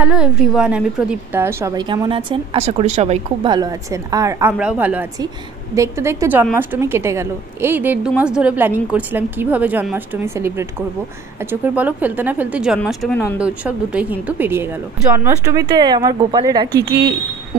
Hello everyone, আমি প্রদীপ্তা। সবাই কেমন আছেন? আশা করি সবাই খুব ভালো আছেন, আর আমরাও ভালো আছি। দেখতে দেখতে জন্মাষ্টমী কেটে গেল। এই 1.5-2 মাস ধরে প্ল্যানিং করছিলাম কিভাবে জন্মাষ্টমী সেলিব্রেট করব, আর চোখের পলক ফেলতে না ফেলতে জন্মাষ্টমী নন্দ উৎসব দুটোই কিন্তু পেরিয়ে গেল। জন্মাষ্টমীতে আমার গোপালেরা কী কী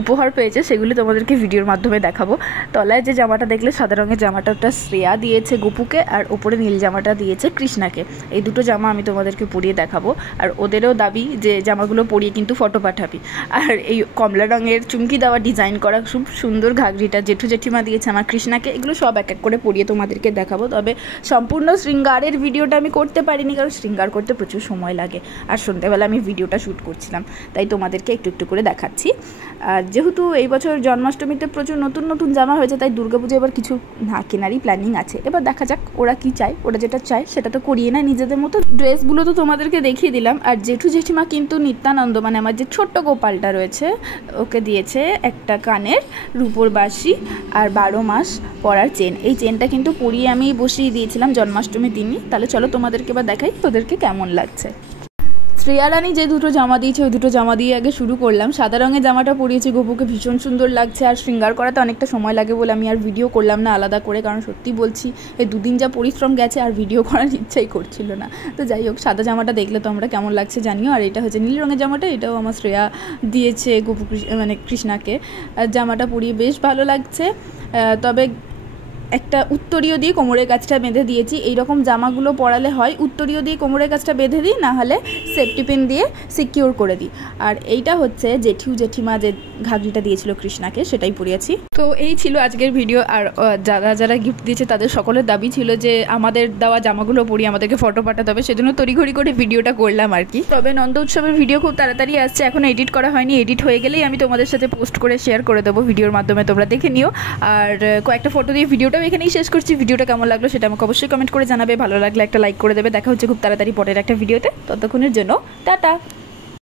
উপহার পেয়েছে সেগুলি তোমাদেরকে ভিডিওর মাধ্যমে দেখাবো। তলায় যে জামাটা দেখলে সাদা রঙের জামাটা, ওটা শ্রেয়া দিয়েছে গোপুকে, আর ওপরে নীল জামাটা দিয়েছে কৃষ্ণাকে। এই দুটো জামা আমি তোমাদেরকে পরিয়ে দেখাবো, আর ওদেরও দাবি যে জামাগুলো পরিয়ে কিন্তু ফটো পাঠাবি। আর এই কমলা রঙের চুমকি দেওয়া ডিজাইন করা খুব সুন্দর ঘাগরিটা জেঠু জেঠিমা দিয়েছে আমার কৃষ্ণাকে। এগুলো সব এক এক করে পরিয়ে তোমাদেরকে দেখাবো। তবে সম্পূর্ণ শৃঙ্গারের ভিডিওটা আমি করতে পারিনি, কারণ শৃঙ্গার করতে প্রচুর সময় লাগে, আর সন্ধ্যাবেলা আমি ভিডিওটা শ্যুট করছিলাম, তাই তোমাদেরকে একটু একটু করে দেখাচ্ছি। আর যেহেতু এই বছর জন্মাষ্টমীতে প্রচুর নতুন নতুন জামা হয়েছে, তাই দুর্গাপুজো এবার কিছু না কেনারই প্ল্যানিং আছে। এবার দেখা যাক ওরা কি চায়, ওরা যেটা চায় সেটা তো করিয়ে নেয় নিজেদের মতো। ড্রেসগুলো তো তোমাদেরকে দেখিয়ে দিলাম। আর জেঠু জেঠিমা কিন্তু নিত্যানন্দ, মানে আমার যে ছোট্ট গোপালটা রয়েছে, ওকে দিয়েছে একটা কানের রূপোর বাঁশি আর 12 মাস পরার চেন। এই চেনটা কিন্তু পরিয়ে আমি বসিয়ে দিয়েছিলাম জন্মাষ্টমীর দিনই। তাহলে চলো তোমাদেরকে এবার দেখাই ওদেরকে কেমন লাগছে। শ্রেয়া রানী যে দুটো জামা দিয়েছে ওই দুটো জামা দিয়ে আগে শুরু করলাম। সাদা রঙের জামাটা পরিয়েছি গোপুকে, ভীষণ সুন্দর লাগছে। আর শৃঙ্গার করাতে অনেকটা সময় লাগে বলে আমি আর ভিডিও করলাম না আলাদা করে, কারণ সত্যি বলছি এই দুদিন যা পরিশ্রম গেছে আর ভিডিও করার ইচ্ছাই করছিল না। তো যাই হোক, সাদা জামাটা দেখলে তোমরা কেমন লাগছে জানিও। আর এটা হচ্ছে নীল রঙের জামাটা, এটাও আমার শ্রেয়া দিয়েছে গোপু মানে কৃষ্ণাকে। জামাটা পরিয়ে বেশ ভালো লাগছে। তবে একটা উত্তরীয় দিয়ে কোমরের কাছটা বেঁধে দিয়েছি। এইরকম জামাগুলো পরালে হয় উত্তরীয় দিয়ে কোমরের কাছটা বেঁধে দিই, না হলে সেফটি পিন দিয়ে সিকিউর করে দিই। আর এইটা হচ্ছে জেঠু জেঠিমা যে ঘাগরিটা দিয়েছিল কৃষ্ণাকে, সেটাই পরিয়েছি। তো এই ছিল আজকের ভিডিও। আর যারা যারা গিফট দিয়েছে তাদের সকলের দাবি ছিল যে আমাদের দেওয়া জামাগুলো পরিয়ে আমাদেরকে ফটো পাঠাতে হবে, সেজন্য তড়িঘড়ি করে ভিডিওটা করলাম আর কি। তবে নন্দ উৎসবের ভিডিও খুব তাড়াতাড়ি আসছে, এখন এডিট করা হয়নি। এডিট হয়ে গেলেই আমি তোমাদের সাথে পোস্ট করে শেয়ার করে দেবো ভিডিওর মাধ্যমে, তোমরা দেখে নিও। আর কয়েকটা ফটো দিয়ে ভিডিওটা এখানেই শেষ করছি। ভিডিওটা কেমন লাগলো সেটা আমাকে অবশ্যই কমেন্ট করে জানাবে। ভালো লাগলে একটা লাইক করে দেবে। দেখা হচ্ছে খুব তাড়াতাড়ি পরের একটা ভিডিওতে। ততক্ষণের জন্য টাটা।